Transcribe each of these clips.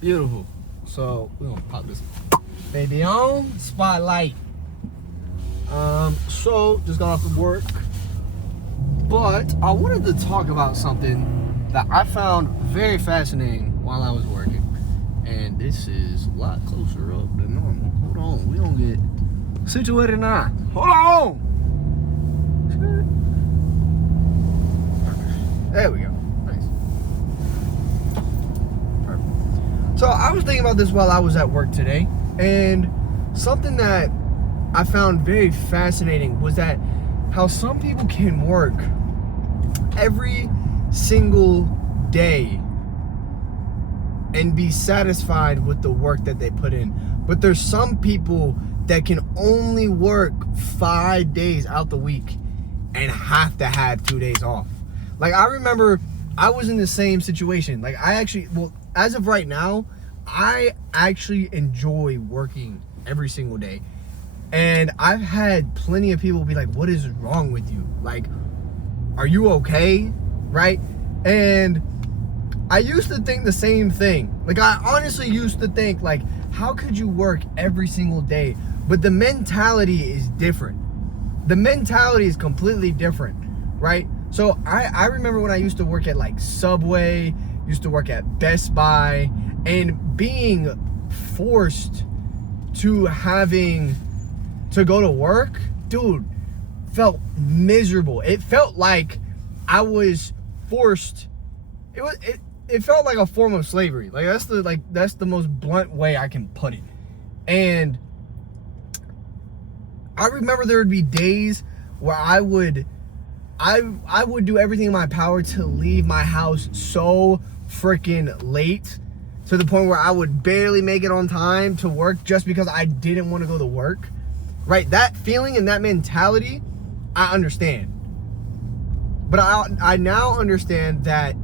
Beautiful. So we're gonna pop this baby on. Spotlight. So just got off of work. But I wanted to talk about something that I found very fascinating while I was working. And this is a lot closer up than normal. Hold on, we don't get situated now. Hold on! There we go. Nice. Perfect. So I was thinking about this while I was at work today, and something that I found very fascinating was that how some people can work every single day and be satisfied with the work that they put in. But there's some people that can only work 5 days out the week and have to have 2 days off. Like, I remember I was in the same situation. Like, as of right now, I actually enjoy working every single day. And I've had plenty of people be like, what is wrong with you? Like, are you okay? Right? And I used to think the same thing. Like, I honestly used to think, like, how could you work every single day? But the mentality is different. The mentality is completely different, right? So I remember when I used to work at like Subway, used to work at Best Buy, and being forced to having to go to work, dude, felt miserable. It felt like I was forced. It felt like a form of slavery. Like that's the most blunt way I can put it. And I remember there would be days where I would do everything in my power to leave my house so freaking late, to the point where I would barely make it on time to work just because I didn't want to go to work. Right? That feeling and that mentality, I understand. But I now understand that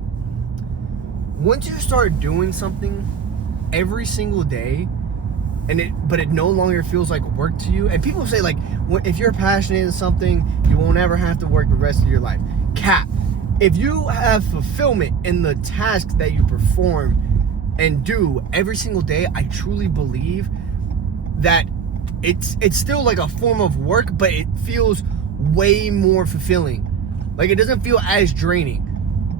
once you start doing something every single day, but it no longer feels like work to you. And people say, like, if you're passionate in something, you won't ever have to work the rest of your life. Cap. If you have fulfillment in the tasks that you perform and do every single day, I truly believe that it's still like a form of work, but it feels way more fulfilling. Like, it doesn't feel as draining.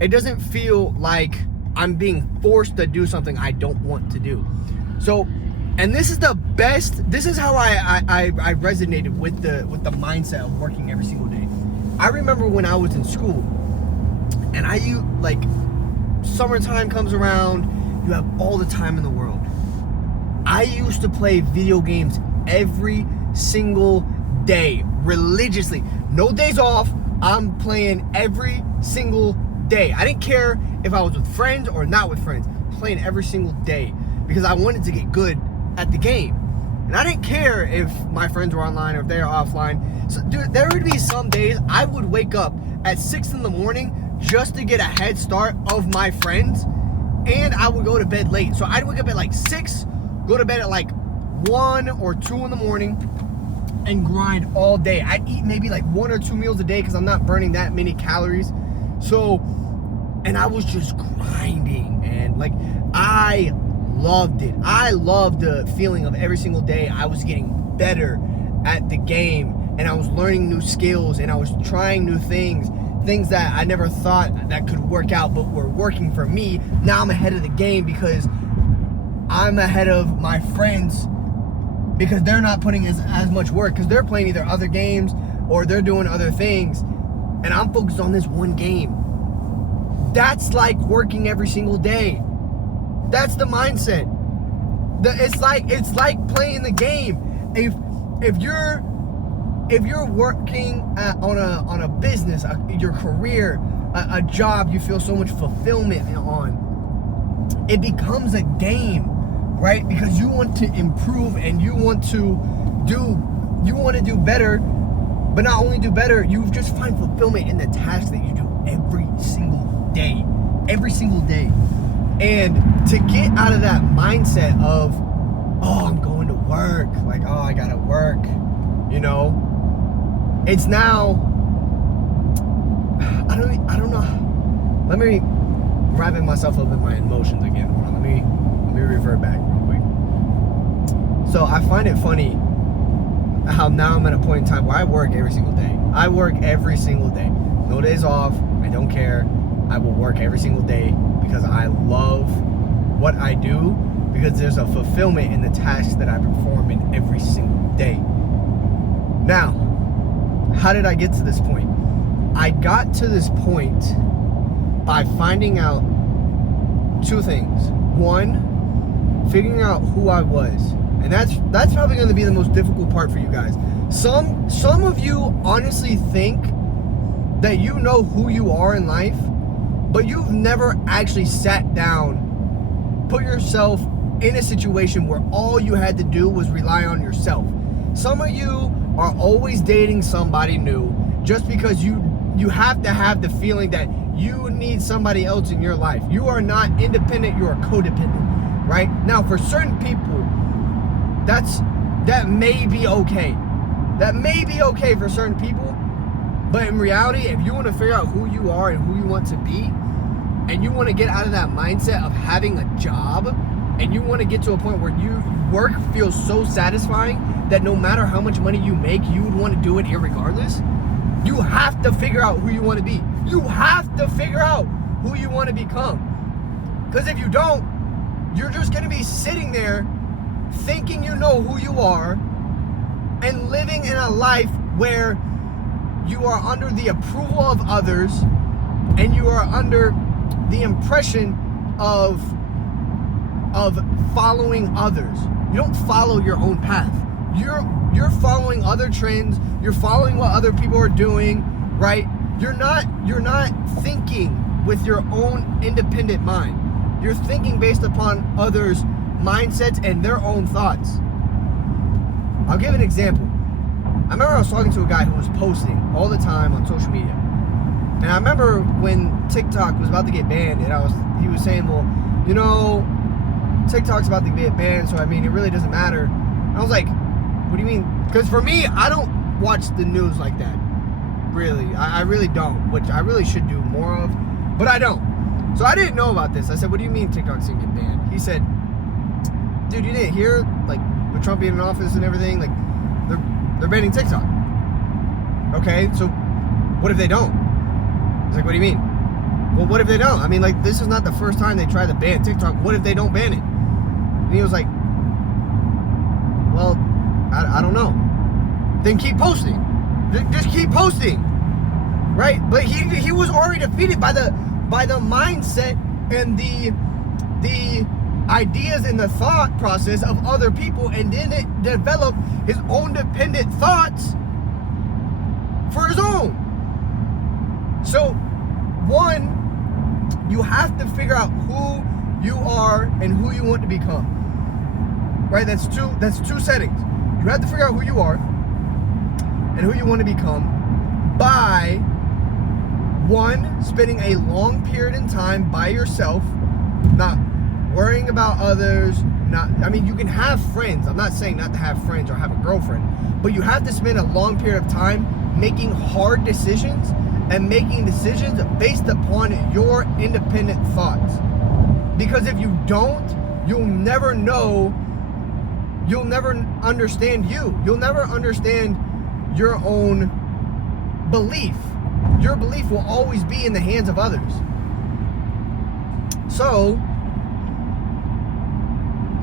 It doesn't feel like I'm being forced to do something I don't want to do. So, and this is the best. This is how I resonated with the mindset of working every single day. I remember when I was in school, and summertime comes around, you have all the time in the world. I used to play video games every single day, religiously. No days off. I'm playing every single day. I didn't care if I was with friends or not with friends. Playing every single day because I wanted to get good at the game. And I didn't care if my friends were online or if they were offline. So, dude, there would be some days I would wake up at 6 in the morning just to get a head start of my friends, and I would go to bed late. So I'd wake up at like 6, go to bed at like 1 or 2 in the morning, and grind all day. I'd eat maybe like 1 or 2 meals a day because I'm not burning that many calories. So, and I was just grinding, and like, I loved it. I loved the feeling of every single day I was getting better at the game, and I was learning new skills, and I was trying new things that I never thought that could work out, but were working for me. Now I'm ahead of the game because I'm ahead of my friends, because they're not putting as much work, because they're playing either other games or they're doing other things, and I'm focused on this one game. That's like working every single day. That's the mindset. It's like playing the game. If you're working on a business, your career, a job you feel so much fulfillment on, it becomes a game, right? Because you want to improve and you want to do better, but not only do better, you just find fulfillment in the tasks that you do every single day. And to get out of that mindset of, oh, I'm going to work, like, oh, I gotta work, you know, it's now, I don't know. Let me wrapping myself up in my emotions again. Hold on, let me reverse her back real quick. So I find it funny how now I'm at a point in time where I work every single day. I work every single day. No days off. I don't care. I will work every single day because I love what I do, because there's a fulfillment in the tasks that I perform in every single day. Now, how did I get to this point? I got to this point by finding out two things. One, figuring out who I was. And that's probably going to be the most difficult part for you guys. Some of you honestly think that you know who you are in life, but you've never actually sat down, put yourself in a situation where all you had to do was rely on yourself. Some of you are always dating somebody new just because you have to have the feeling that you need somebody else in your life. You are not independent, you are codependent, right? Now, for certain people, that may be okay. That may be okay for certain people, but in reality, if you want to figure out who you are and who you want to be, and you want to get out of that mindset of having a job, and you want to get to a point where work feels so satisfying that no matter how much money you make, you would want to do it irregardless, you have to figure out who you want to be. You have to figure out who you want to become. Because if you don't, you're just going to be sitting there thinking you know who you are and living in a life where you are under the approval of others and you are under the impression of following others. You don't follow your own path. You're following other trends. You're following what other people are doing, right? You're not thinking with your own independent mind. You're thinking based upon others' mindsets and their own thoughts. I'll give an example. I remember I was talking to a guy who was posting all the time on social media. And I remember when TikTok was about to get banned, and he was saying, well, you know, TikTok's about to get banned, so I mean, it really doesn't matter. And I was like, what do you mean? Because for me, I don't watch the news like that. Really. I really don't, which I really should do more of, but I don't. So I didn't know about this. I said, what do you mean TikTok's gonna get banned? He said, dude, you didn't hear, like, with Trump being in office and everything, like, they're banning TikTok. Okay, so what if they don't? He's like, what do you mean? Well, what if they don't? I mean, like, this is not the first time they tried to ban TikTok. What if they don't ban it? And he was like, well, I don't know. Then keep posting. Just keep posting, right? But he was already defeated by the mindset and the ideas and the thought process of other people, and then it developed his own dependent thoughts for his own. So, one, you have to figure out who you are and who you want to become. Right? That's two settings. You have to figure out who you are and who you want to become by, one, spending a long period in time by yourself, not worrying about others. You can have friends. I'm not saying not to have friends or have a girlfriend, but you have to spend a long period of time making hard decisions and making decisions based upon your independent thoughts. Because if you don't, you'll never understand you. You'll never understand your own belief. Your belief will always be in the hands of others. So,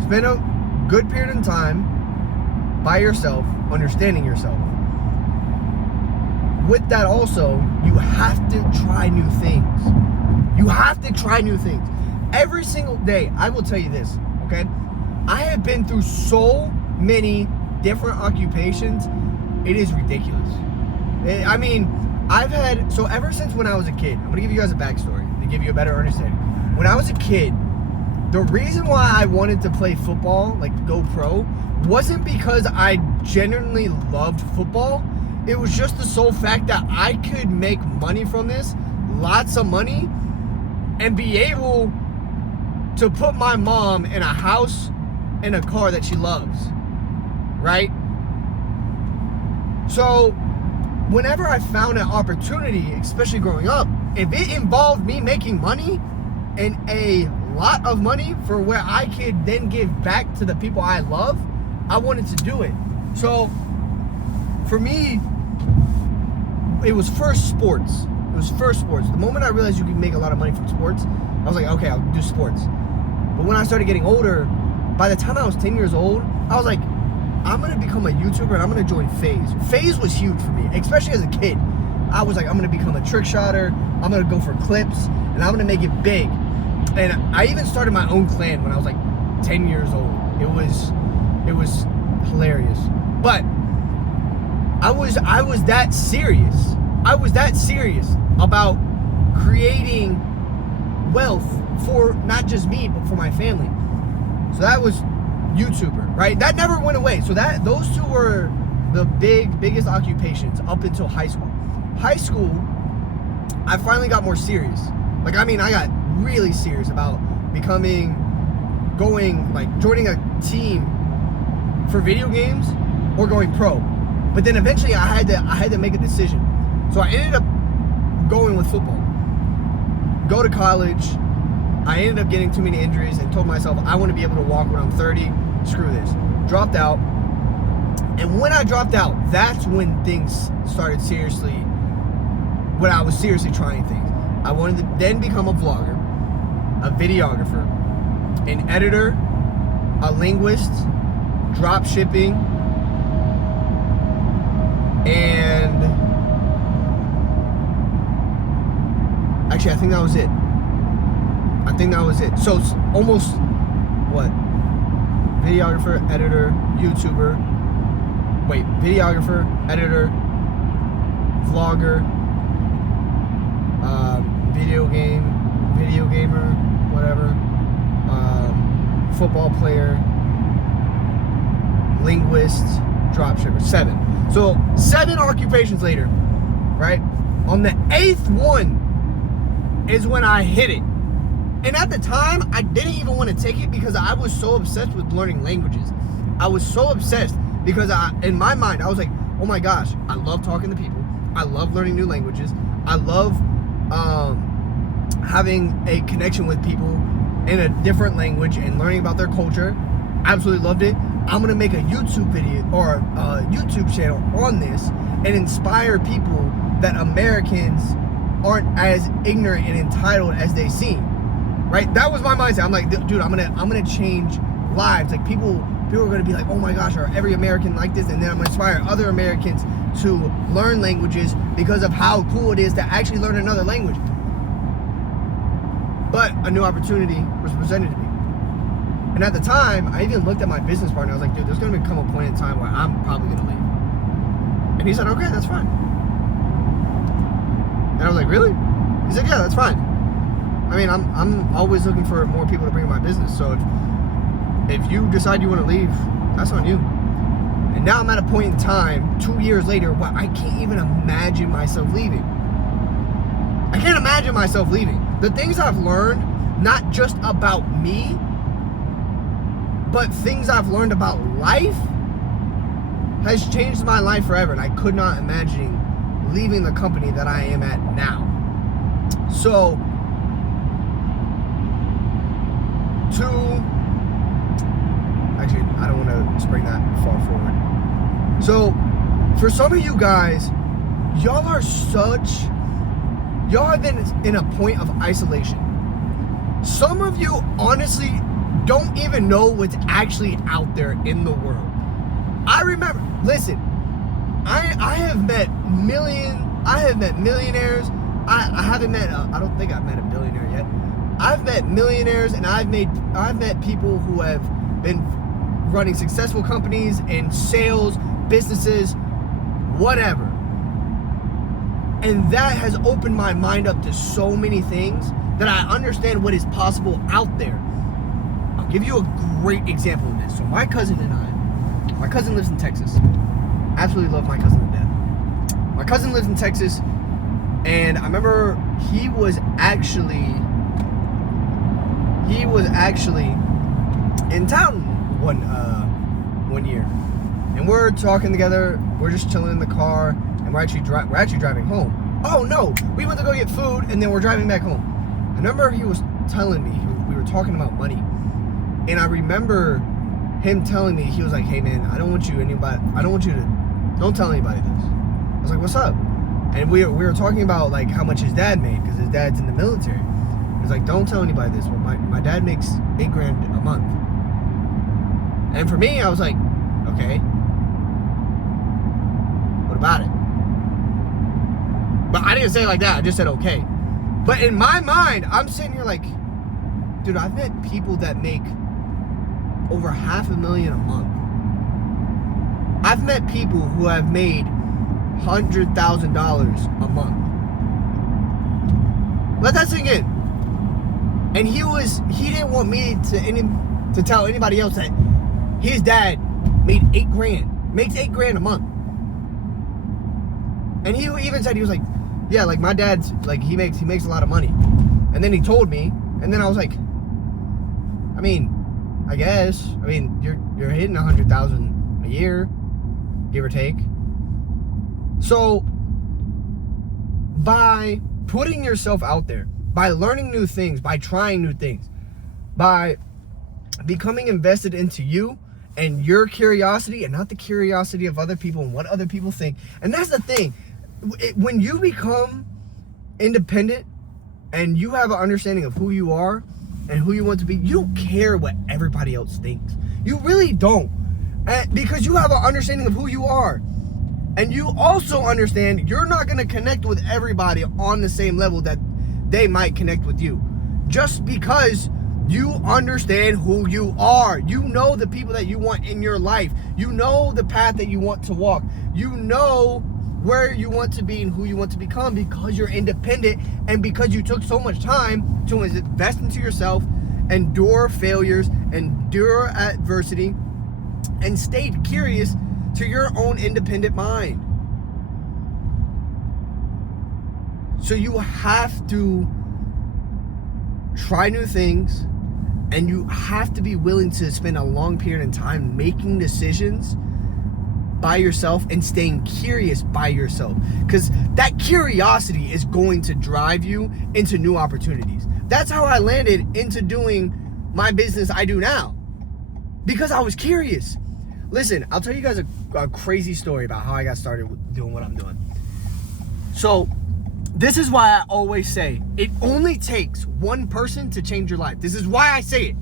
spend a good period of time by yourself, understanding yourself. With that also, you have to try new things. You have to try new things. Every single day, I will tell you this, okay? I have been through so many different occupations, it is ridiculous. So ever since when I was a kid, I'm gonna give you guys a backstory to give you a better understanding. When I was a kid, the reason why I wanted to play football, like go pro, wasn't because I genuinely loved football. It was just the sole fact that I could make money from this, lots of money, and be able to put my mom in a house and a car that she loves, right? So whenever I found an opportunity, especially growing up, if it involved me making money in a lot of money for where I could then give back to the people I love, I wanted to do it. So for me, it was first sports. It was first sports. The moment I realized you could make a lot of money from sports, I was like, okay, I'll do sports. But when I started getting older, by the time I was 10 years old, I was like, I'm going to become a YouTuber and I'm going to join FaZe. FaZe was huge for me, especially as a kid. I was like, I'm going to become a trick shotter. I'm going to go for clips and I'm going to make it big. And I even started my own clan when I was like 10 years old. It was hilarious. But I was that serious. I was that serious about creating wealth for not just me, but for my family. So that was YouTuber, right? That never went away. So those two were the biggest occupations up until high school. High school, I finally got more serious. Like, I mean, I got really serious about joining a team for video games or going pro. But then eventually I had to make a decision. So I ended up going with football. Go to college. I ended up getting too many injuries and told myself I want to be able to walk when I'm 30. Screw this. Dropped out. And when I dropped out, that's when things started seriously, when I was seriously trying things. I wanted to then become a vlogger, a videographer, an editor, a linguist, drop shipping, and actually I think that was it. So it's almost, what? Videographer, editor, YouTuber. Wait, videographer, editor, vlogger, video gamer, whatever, football player, linguist, dropshipper. 7. So 7 occupations later, right? On the 8th one is when I hit it. And at the time, I didn't even want to take it because I was so obsessed with learning languages. I was so obsessed because in my mind, I was like, oh my gosh, I love talking to people. I love learning new languages. I love having a connection with people in a different language and learning about their culture. Absolutely loved it. I'm going to make a YouTube video or a YouTube channel on this and inspire people that Americans aren't as ignorant and entitled as they seem. Right? That was my mindset. I'm like, dude, I'm gonna change lives. Like people are gonna be like, oh my gosh, are every American like this? And then I'm gonna inspire other Americans to learn languages because of how cool it is to actually learn another language. But a new opportunity was presented to me. And at the time, I even looked at my business partner. I was like, dude, there's gonna come a point in time where I'm probably gonna leave. And he said, okay, that's fine. And I was like, really? He said, yeah, that's fine. I mean, I'm always looking for more people to bring in my business. So if you decide you want to leave, that's on you. And now I'm at a point in time, 2 years later, where I can't even imagine myself leaving. I can't imagine myself leaving. The things I've learned, not just about me, but things I've learned about life, has changed my life forever. And I could not imagine leaving the company that I am at now. So, actually, I don't want to bring that far forward. So, for some of you guys, y'all have been in a point of isolation. Some of you honestly don't even know what's actually out there in the world. I remember, listen, I have met millionaires. I don't think I've met a billionaire yet. I've met millionaires and I've met people who have been running successful companies in sales, businesses, whatever. And that has opened my mind up to so many things that I understand what is possible out there. I'll give you a great example of this. So my cousin lives in Texas. Absolutely love my cousin to death. My cousin lives in Texas, and I remember he was actually in town one year, and we're talking together. We're just chilling in the car, and we're actually driving home. Oh no, we went to go get food, and then we're driving back home. I remember he was telling me, we were talking about money. And I remember him telling me, he was like, hey man, don't tell anybody this. I was like, what's up? And we were talking about like how much his dad made, because his dad's in the military. He was like, don't tell anybody this, but my dad makes $8,000 a month. And for me, I was like, okay, what about it? But I didn't say it like that, I just said okay. But in my mind, I'm sitting here like, dude, I've met people that make over $500,000 a month. I've met people who have made $100,000 a month. Let that sink in. And he didn't want me to tell anybody else that his dad made makes $8,000 a month. And he even said, he was like, yeah, like my dad's like, he makes a lot of money. And then he told me, and then I was like, I mean, I guess, you're hitting 100,000 a year, give or take. So by putting yourself out there, by learning new things, by trying new things, by becoming invested into you and your curiosity and not the curiosity of other people and what other people think. And that's the thing. When you become independent and you have an understanding of who you are and who you want to be, you don't care what everybody else thinks. You really don't. Because you have an understanding of who you are. And you also understand you're not going to connect with everybody on the same level that they might connect with you. Just because you understand who you are. You know the people that you want in your life. You know the path that you want to walk. You know where you want to be and who you want to become, because you're independent and because you took so much time to invest into yourself, endure failures, endure adversity, and stayed curious to your own independent mind. So you have to try new things, and you have to be willing to spend a long period of time making decisions by yourself and staying curious by yourself, because that curiosity is going to drive you into new opportunities. That's how I landed into doing my business I do now, because I was curious. Listen, I'll tell you guys a crazy story about how I got started doing what I'm doing. So this is why I always say it only takes one person to change your life. This is why I say it.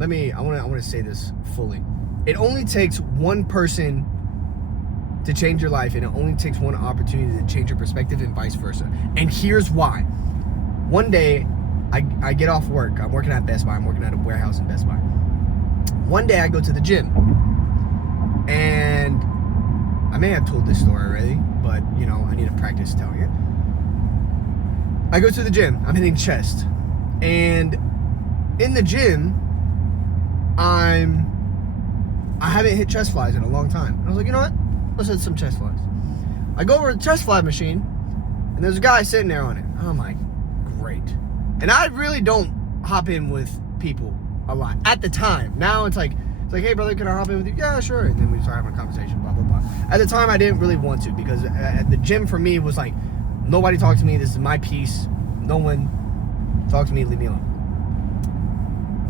I want to say this fully. It only takes one person to change your life, and it only takes one opportunity to change your perspective, and vice versa. And here's why. One day, I get off work. I'm working at Best Buy. I'm working at a warehouse in Best Buy. One day, I go to the gym. And I may have told this story already, but, I need to practice telling it. I go to the gym. I'm hitting chest. And in the gym, I haven't hit chest flies in a long time. And I was like, you know what? Let's hit some chest flies. I go over to the chest fly machine, and there's a guy sitting there on it. I'm like, great. And I really don't hop in with people a lot at the time. Now it's like, hey brother, can I hop in with you? Yeah, sure. And then we start having a conversation, blah, blah, blah. At the time, I didn't really want to, because at the gym for me was like, nobody talk to me. This is my piece. No one talk to me. Leave me alone.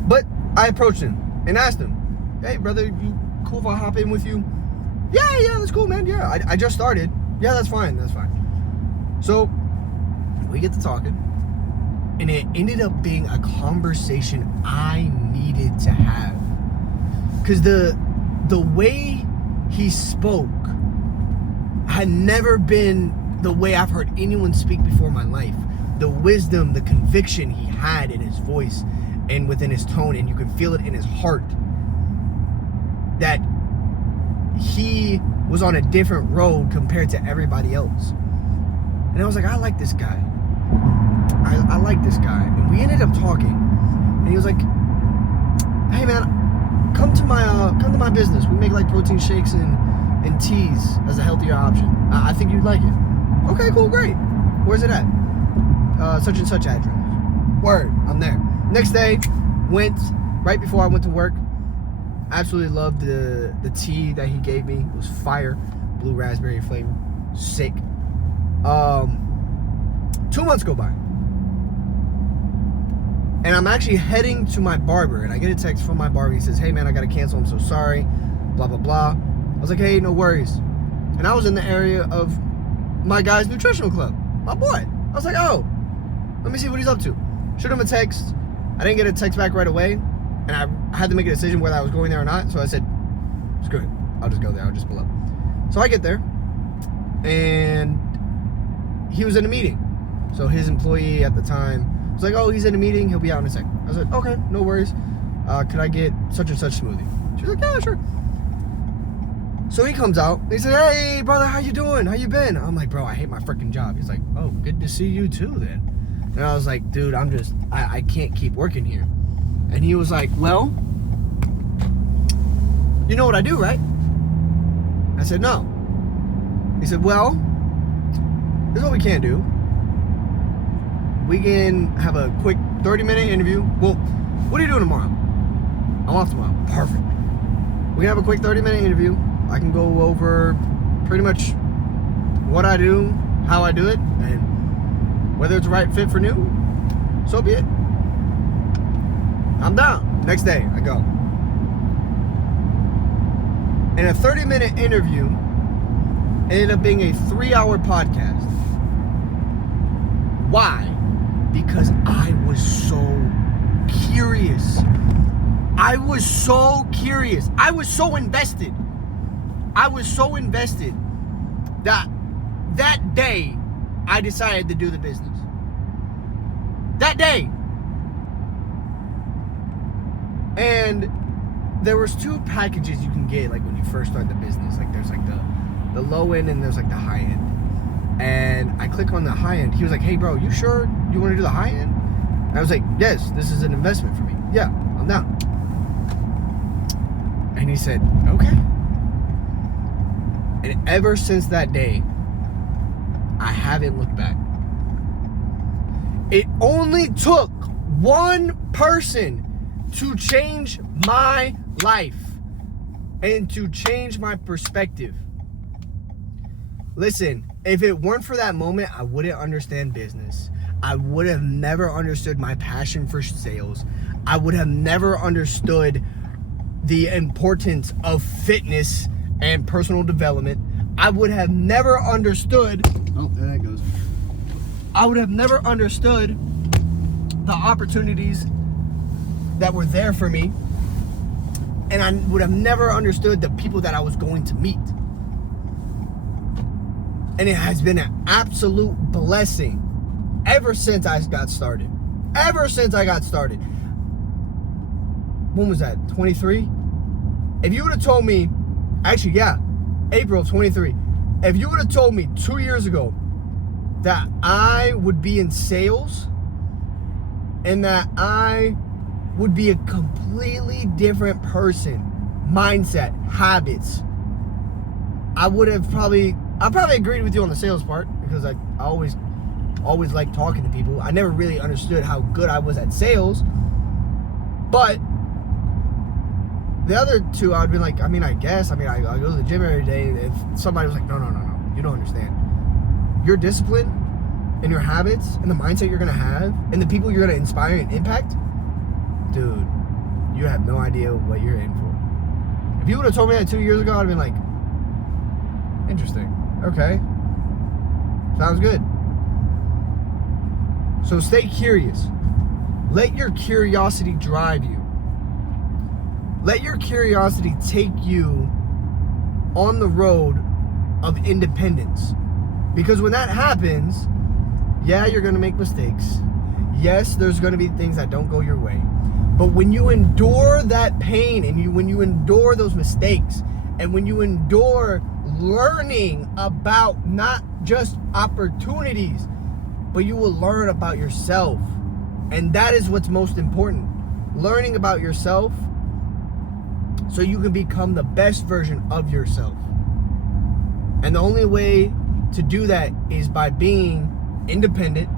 But I approached him and asked him, hey brother, you cool if I hop in with you? Yeah, that's cool, man. Yeah, I just started. Yeah, that's fine. So we get to talking, and it ended up being a conversation I needed to have, because the way he spoke had never been the way I've heard anyone speak before in my life. The wisdom, the conviction he had in his voice and within his tone, and you can feel it in his heart, that he was on a different road compared to everybody else. And I was like, I like this guy. I like this guy. And we ended up talking, and he was like, hey man, come to my business. We make like protein shakes and teas as a healthier option. I think you'd like it. Okay, cool, great. Where's it at? Such and such address. Word, I'm there. Next day, went right before I went to work. Absolutely loved the tea that he gave me. It was fire. Blue raspberry flavor. Sick. 2 months go by. And I'm actually heading to my barber, and I get a text from my barber. He says, hey man, I gotta cancel, I'm so sorry, blah, blah, blah. I was like, hey, no worries. And I was in the area of my guy's nutritional club, my boy. I was like, oh, let me see what he's up to. Shoot him a text. I didn't get a text back right away, and I had to make a decision whether I was going there or not. So I said, screw it, I'll just go there, I'll just pull up. So I get there, and he was in a meeting. So his employee at the time was like, oh, he's in a meeting, he'll be out in a second. I was like, okay, no worries. Could I get such and such smoothie? She was like, yeah, sure. So he comes out, and he said, hey, brother, how you doing? How you been? I'm like, bro, I hate my freaking job. He's like, oh, good to see you too then. And I was like, dude, I can't keep working here. And he was like, well, you know what I do, right? I said, no. He said, well, this is what we can do. We can have a quick 30-minute interview. Well, what are you doing tomorrow? I'm off tomorrow. Perfect. We can have a quick 30-minute interview. I can go over pretty much what I do, how I do it, and whether it's the right fit for new, so be it. I'm down. Next day, I go. And a 30-minute interview ended up being a 3-hour podcast. Why? Because I was so curious. I was so curious. I was so invested. I was so invested that day I decided to do the business. That day. And there was 2 packages you can get like when you first start the business. Like there's like the low end and there's like the high end. And I click on the high end. He was like, hey bro, you sure you want to do the high end? And I was like, yes, this is an investment for me. Yeah, I'm down. And he said, okay. And ever since that day, I haven't looked back. It only took one person to change my life and to change my perspective. Listen, if it weren't for that moment, I wouldn't understand business. I would have never understood my passion for sales. I would have never understood the importance of fitness and personal development. I would have never understood. Oh, there that goes. I would have never understood the opportunities that were there for me. And I would have never understood the people that I was going to meet. And it has been an absolute blessing ever since I got started. Ever since I got started. When was that? 23? If you would have told me, actually, yeah, April 23. If you would have told me 2 years ago that I would be in sales and that I would be a completely different person, mindset, habits, I probably agreed with you on the sales part because I always liked talking to people. I never really understood how good I was at sales, but the other 2, I'd be like, I guess I go to the gym every day. If somebody was like, no, you don't understand. Your discipline and your habits and the mindset you're going to have and the people you're going to inspire and impact, dude, you have no idea what you're in for. If you would have told me that 2 years ago, I'd have been like, interesting. Okay. Sounds good. So stay curious. Let your curiosity drive you. Let your curiosity take you on the road of independence. Because when that happens, yeah, you're going to make mistakes. Yes, there's going to be things that don't go your way. But when you endure that pain and when you endure those mistakes and when you endure learning about not just opportunities, but you will learn about yourself. And that is what's most important. Learning about yourself so you can become the best version of yourself. And the only way to do that is by being independent,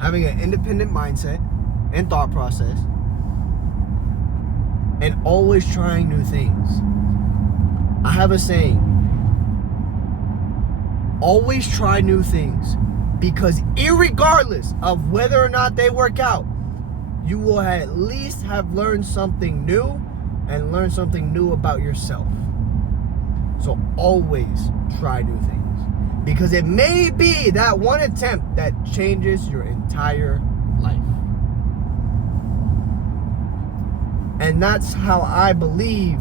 having an independent mindset and thought process, and always trying new things. I have a saying, always try new things, because irregardless of whether or not they work out, you will at least have learned something new and learned something new about yourself. So always try new things, because it may be that one attempt that changes your entire life. And that's how I believe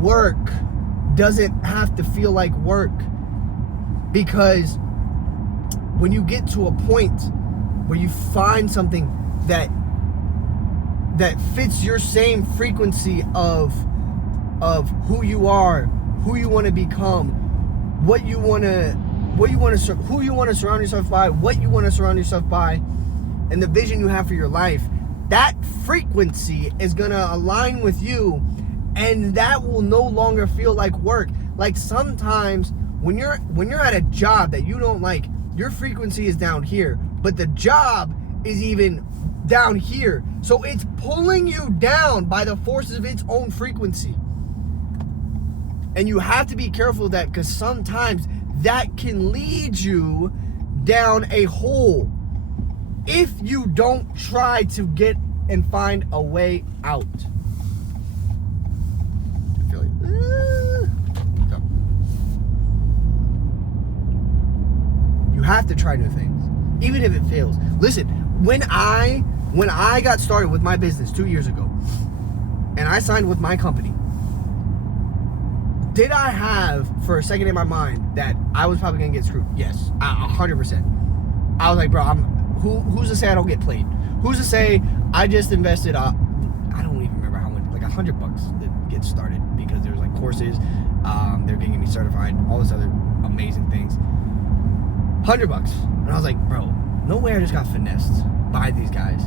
work doesn't have to feel like work. Because when you get to a point where you find something that fits your same frequency of who you are, who you want to become, who you want to surround yourself by, what you want to surround yourself by, and the vision you have for your life, that frequency is gonna align with you, and that will no longer feel like work. Like sometimes when you're at a job that you don't like, your frequency is down here, but the job is even down here. So it's pulling you down by the forces of its own frequency. And you have to be careful of that, because sometimes that can lead you down a hole if you don't try to get and find a way out. I feel like, go. You have to try new things, even if it fails. Listen, when I got started with my business 2 years ago, and I signed with my company, did I have for a second in my mind that I was probably gonna get screwed? Yes, 100%. I was like, bro, who's to say I don't get played? Who's to say I just invested? I don't even remember how much, like $100 to get started, because there's like courses, they're getting me certified, all this other amazing things. $100, and I was like, bro, no way I just got finessed by these guys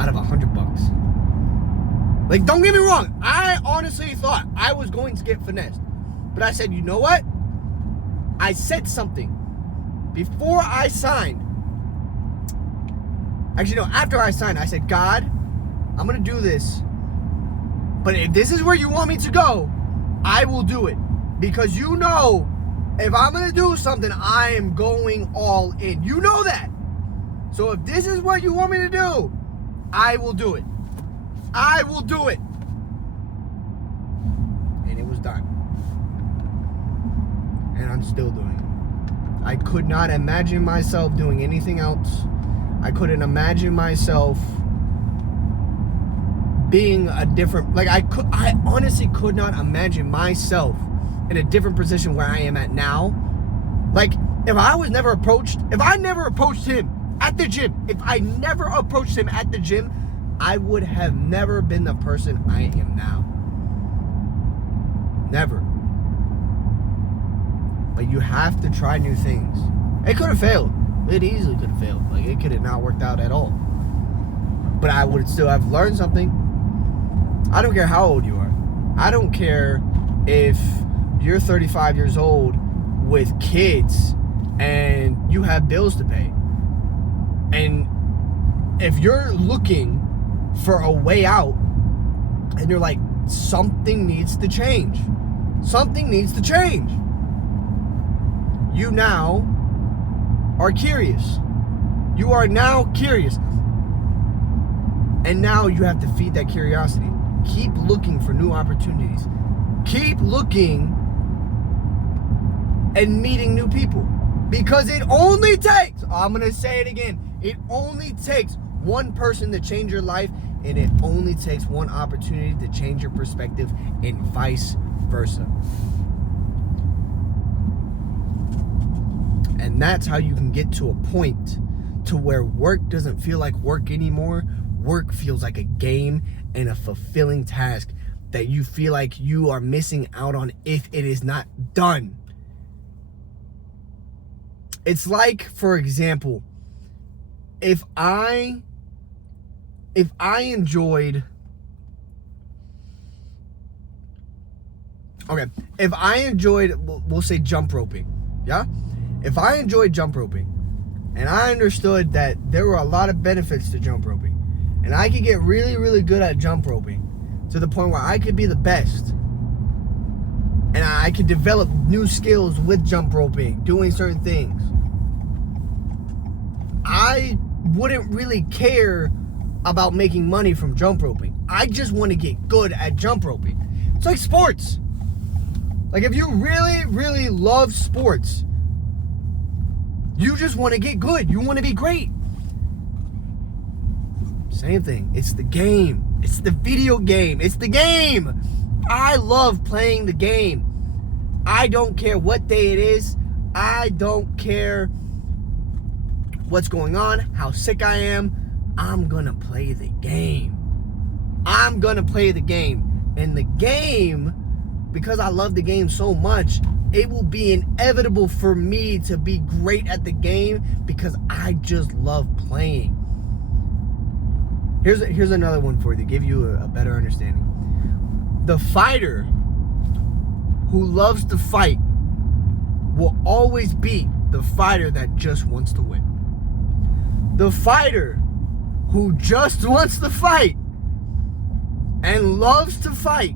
out of $100. Like, don't get me wrong, I honestly thought I was going to get finessed. But I said, you know what? I said something before I signed. Actually, no, after I signed, I said, God, I'm going to do this. But if this is where you want me to go, I will do it. Because you know, if I'm going to do something, I am going all in. You know that. So if this is what you want me to do, I will do it. I will do it. And it was done. And I'm still doing it. I could not imagine myself doing anything else. I couldn't imagine myself being a different, like I honestly could not imagine myself in a different position where I am at now. Like, if I never approached him at the gym, I would have never been the person I am now. Never. But you have to try new things. It could have failed. It easily could have failed. Like, it could have not worked out at all. But I would still have learned something. I don't care how old you are. I don't care if you're 35 years old with kids and you have bills to pay. And if you're looking for a way out and you're like, something needs to change. Something needs to change. You now are curious. You are now curious. And now you have to feed that curiosity. Keep looking for new opportunities. Keep looking and meeting new people. Because it only takes, I'm going to say it again, it only takes one person to change your life, and it only takes one opportunity to change your perspective, and vice versa. And that's how you can get to a point to where work doesn't feel like work anymore. Work feels like a game and a fulfilling task that you feel like you are missing out on if it is not done. It's like, for example, if I enjoyed we'll say jump roping, yeah? If I enjoyed jump roping and I understood that there were a lot of benefits to jump roping, and I could get really, really good at jump roping to the point where I could be the best, and I could develop new skills with jump roping, doing certain things, I wouldn't really care about making money from jump roping. I just want to get good at jump roping. It's like sports. Like if you really, really love sports, you just want to get good. You want to be great. Same thing. It's the game. It's the video game. It's the game. I love playing the game. I don't care what day it is. I don't care what's going on, how sick I am. I'm gonna play the game. I'm gonna play the game. And the game, because I love the game so much, it will be inevitable for me to be great at the game because I just love playing. Here's another one for you to give you a better understanding. The fighter who loves to fight will always beat the fighter that just wants to win. The fighter who just wants to fight and loves to fight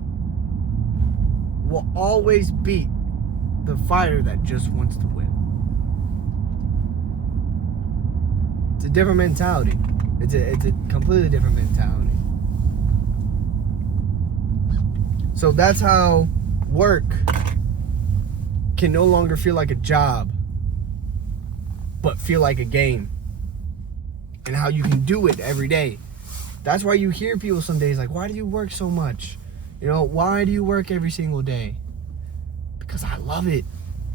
will always beat the fighter that just wants to win. It's a different mentality. It's a completely different mentality. So that's how work can no longer feel like a job, but feel like a game. And how you can do it every day. That's why you hear people some days like, why do you work so much? You know, why do you work every single day? Because I love it.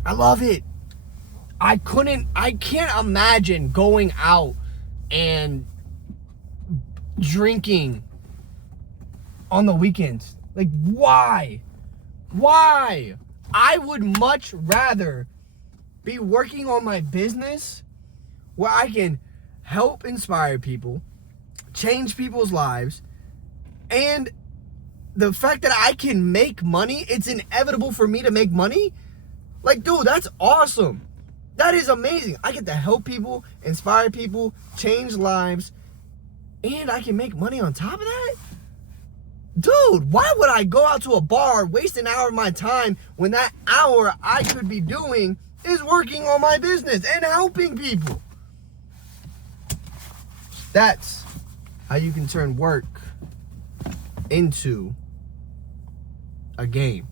I love it. I can't imagine going out and drinking on the weekends. Like, why? Why? I would much rather be working on my business where I can help inspire people, change people's lives, and the fact that I can make money, it's inevitable for me to make money. Like, dude, that's awesome. That is amazing. I get to help people, inspire people, change lives, and I can make money on top of that? Dude, why would I go out to a bar, waste an hour of my time when that hour I could be doing is working on my business and helping people? That's how you can turn work into a game.